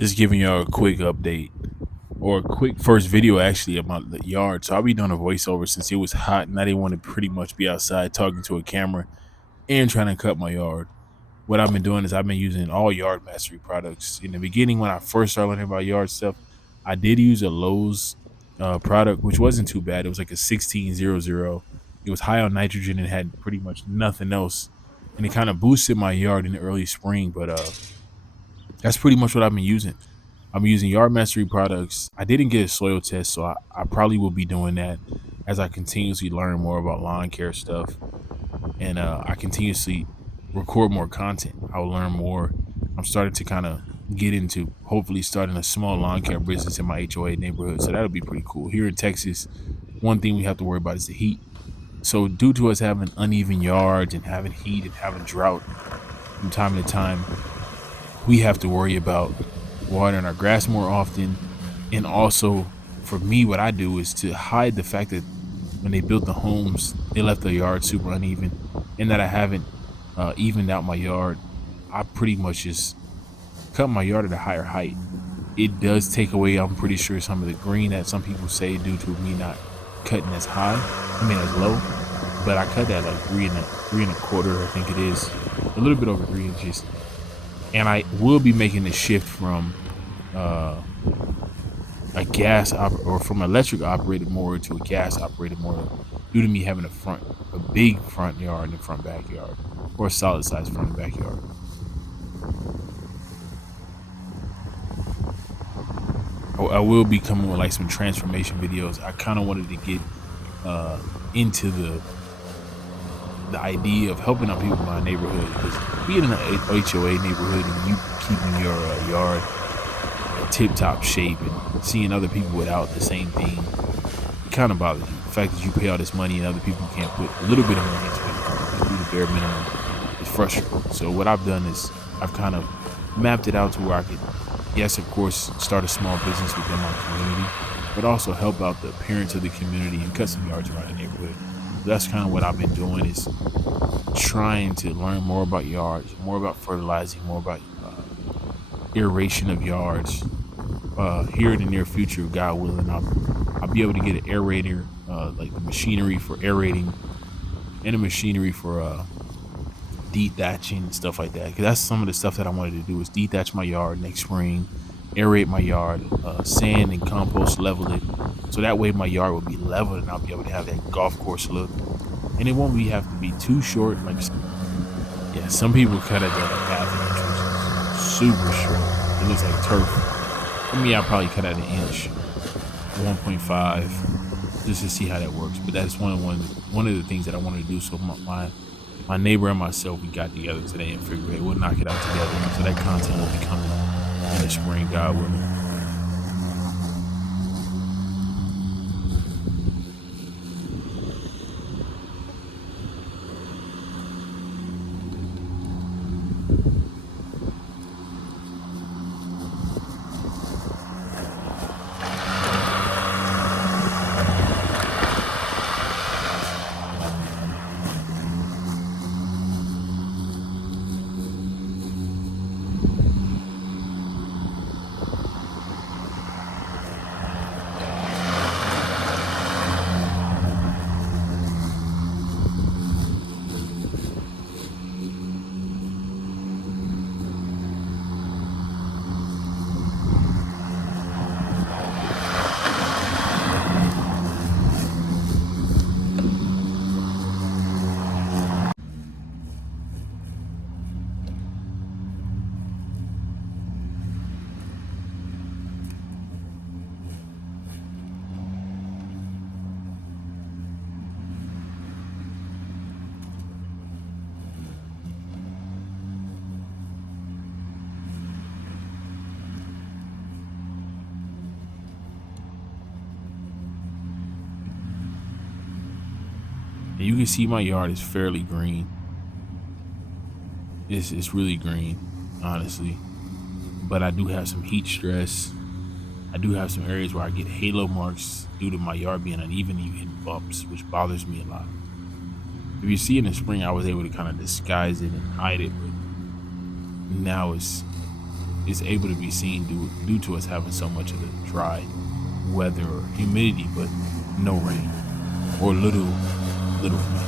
Just giving y'all a quick update or a quick first video actually about the yard. So I'll be doing a voiceover since it was hot and I didn't want to pretty much be outside talking to a camera and trying to cut my yard. What I've been doing is I've been using all yard mastery products. In the beginning, when I first started learning about yard stuff, I did use a Lowe's product, which wasn't too bad. It was like a 1600. It was high on nitrogen and had pretty much nothing else. And it kind of boosted my yard in the early spring. But that's pretty much what I've been using. I'm using Yard Mastery products. I didn't get a soil test, so I probably will be doing that as I continuously learn more about lawn care stuff and I continuously record more content. I'll learn more. I'm starting to kind of get into hopefully starting a small lawn care business in my HOA neighborhood. So that'll be pretty cool. Here in Texas, one thing we have to worry about is the heat. So due to us having uneven yards and having heat and having drought from time to time, we have to worry about watering our grass more often. And also, for me, what I do is to hide the fact that when they built the homes, they left the yard super uneven, and that I haven't evened out my yard. I pretty much just cut my yard at a higher height. It does take away, I'm pretty sure, some of the green that some people say due to me not cutting as high. I mean as low, but I cut that like three and a quarter, I think it is, a little bit over 3 inches. And I will be making the shift from uh, or from electric operated mower to a gas operated mower due to me having a big front yard and front backyard, or a solid size front and backyard. I will be coming with like some transformation videos. I kind of wanted to get uh, into the idea of helping out people in my neighborhood, because being in an HOA neighborhood and you keeping your yard tip top shape and seeing other people without the same thing, it kind of bothers you. The fact that you pay all this money and other people can't put a little bit of money into it, just do the bare minimum, is frustrating. So what I've done is I've kind of mapped it out to where I could, yes, of course, start a small business within my community, but also help out the parents of the community and cut some yards around the neighborhood. That's kind of what I've been doing, is trying to learn more about yards, more about fertilizing, more about aeration of yards. Here in the near future, God willing, I'll be able to get an aerator, like the machinery for aerating and a machinery for dethatching and stuff like that. Because that's some of the stuff that I wanted to do, is dethatch my yard next spring, aerate my yard, sand and compost level it, so that way my yard will be leveled and I'll be able to have that golf course look. And it won't be have to be too short. Like, yeah, some people cut it at like half an inch, which is super short. It looks like turf. For me, I'll probably cut at an inch, 1.5, just to see how that works. But that's one of the things that I wanted to do. So my neighbor and myself, we got together today and figured, hey, we'll knock it out together. So that content will be coming in the spring, God willing. And you can see my yard is fairly green. It's really green, honestly. But I do have some heat stress. I do have some areas where I get halo marks due to my yard being uneven. You hit bumps, which bothers me a lot. If you see in the spring, I was able to kind of disguise it and hide it, but now is able to be seen due to us having so much of the dry weather or humidity, but no rain or little rain.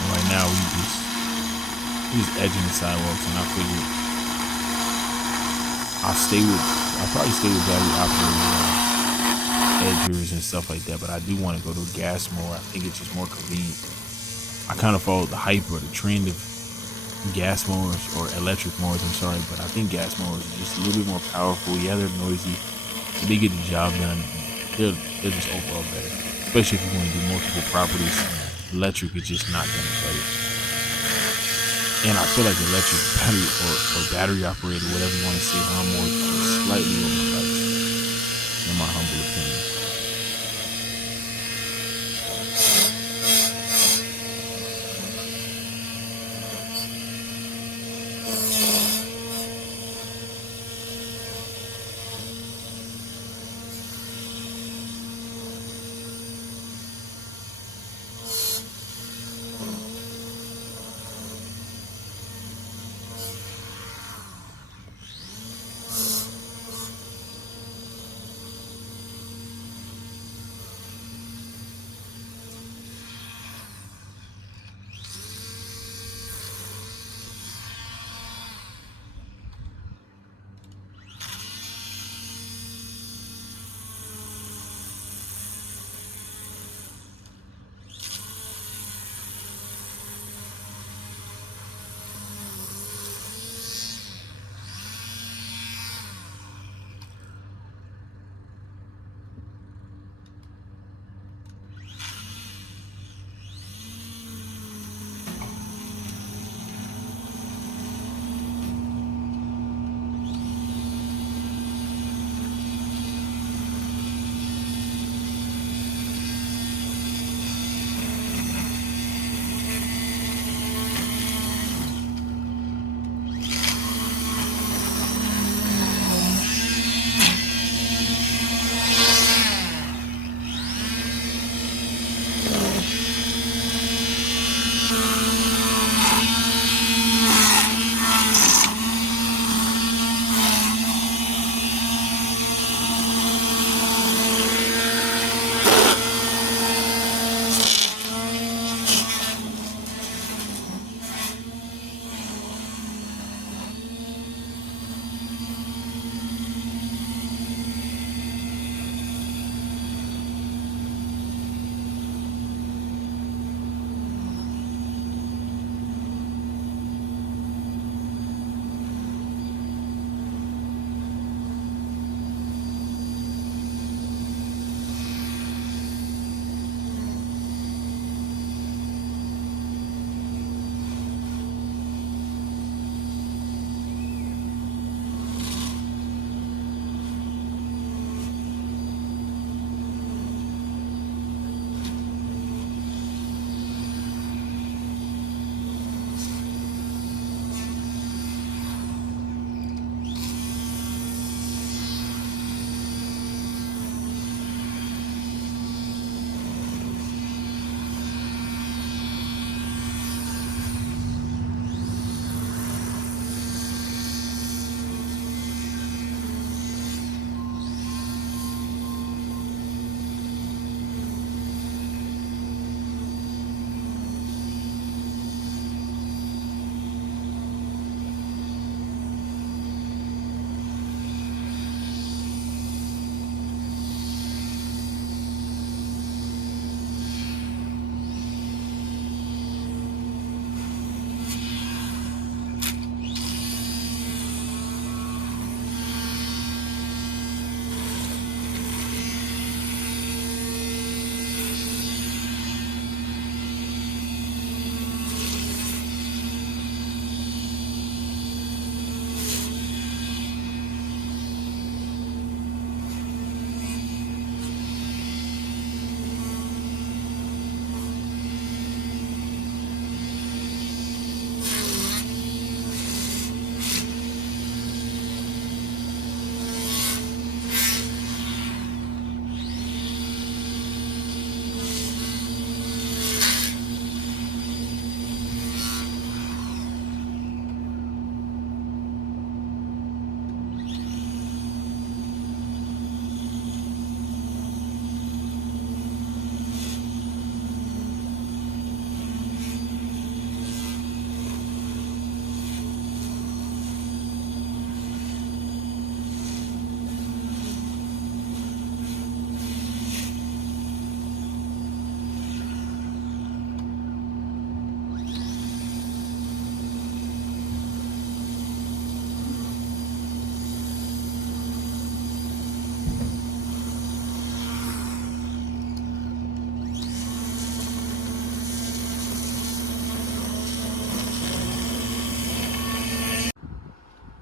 And right now we just edging the sidewalks, and I figured I'll probably stay with battery operated edgers and stuff like that. But I do want to go to a gas mower. I think it's just more convenient. I kind of followed the hype or the trend of gas mowers or electric mowers. I'm sorry, but I think gas mowers are just a little bit more powerful. Yeah, they're noisy, but they get the job done. They're just overall better, especially if you want to do multiple properties. Electric is just not gonna cut it. And I feel like electric battery or battery operated, whatever you want to say, lawnmowers are slightly overpriced, in my humble opinion.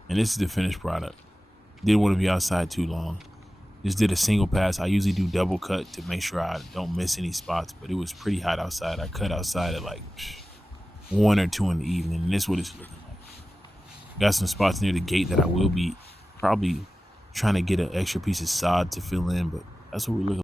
And this is the finished product. Didn't want to be outside too long. Just did a single pass. I usually do double cut to make sure I don't miss any spots, but it was pretty hot outside. I cut outside at like 1 or 2 in the evening, and this is what it's looking like. Got some spots near the gate that I will be probably trying to get an extra piece of sod to fill in, but that's what we're looking